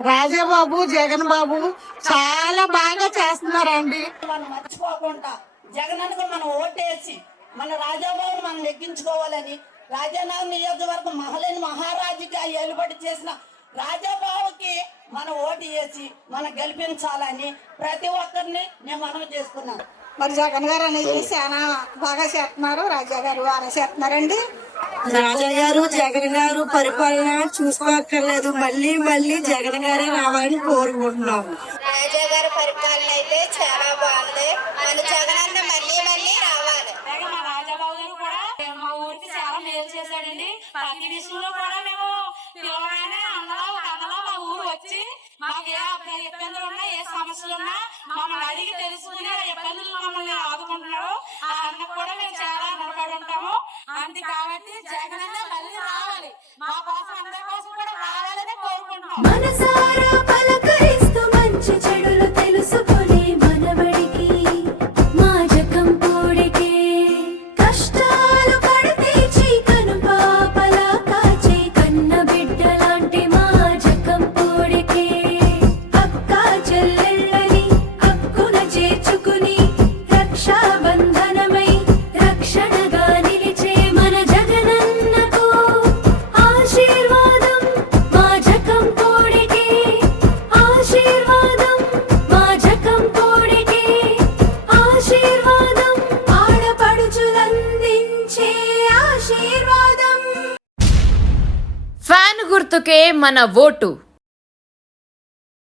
రాజాబాబు జగన్ బాబు చాలా బాగా చేస్తున్నారండి. మనం మర్చిపోకుండా జగనన్నకు మనం ఓటేసి మన రాజాబాబుని మనం ఎక్కించుకోవాలని రాజానగర్ నియోజకవర్గం మహలేని మహారాజుగా ఏలుబడి చేసిన రాజాబాబుకి మనం ఓటు వేసి మనం గెలిపించాలని ప్రతి ఒక్కరిని నేను మనవి చేసుకున్నాను. మరి జగన్ గారు అనేది చాలా బాగా చేస్తున్నారు. రాజా గారు బాగా చేస్తున్నారండి. రాజా గారు జగన్ గారు పరిపాలన చూసుకోక్కర్లేదు. మళ్ళీ మళ్ళీ జగన్ గారే రావాలని కోరుకుంటున్నాం. రాజా గారి పరిపాలన అయితే చాలా బాగుంది. మన జగనన్న మళ్ళీ మళ్ళీ రావాలి. మా రాజాబాబు గారు కూడా మా ఊరికి చాలా మేలు చేశాడండి. ప్రతి విషయంలో కూడా మేము అందరూ కథలో మా ఊరు వచ్చి మాకు ఏ ఇబ్బందులు ఉన్నా ఏ సమస్యలు ఉన్నా మమ్మల్ని అడిగి తెలుసుకుని ఆ ఇబ్బందులు మమ్మల్ని ఆదుకుంటున్నారు. ఆ అన్న కూడా మేము చాలా నిలబడి ఉంటాము. అంతే కాబట్టి జగనన్న మళ్ళీ రావాలి. మా కోసం అందరి కోసం కూడా రావాలని కోరుకుంటున్నాం. గుర్తుకే మన ఓటు.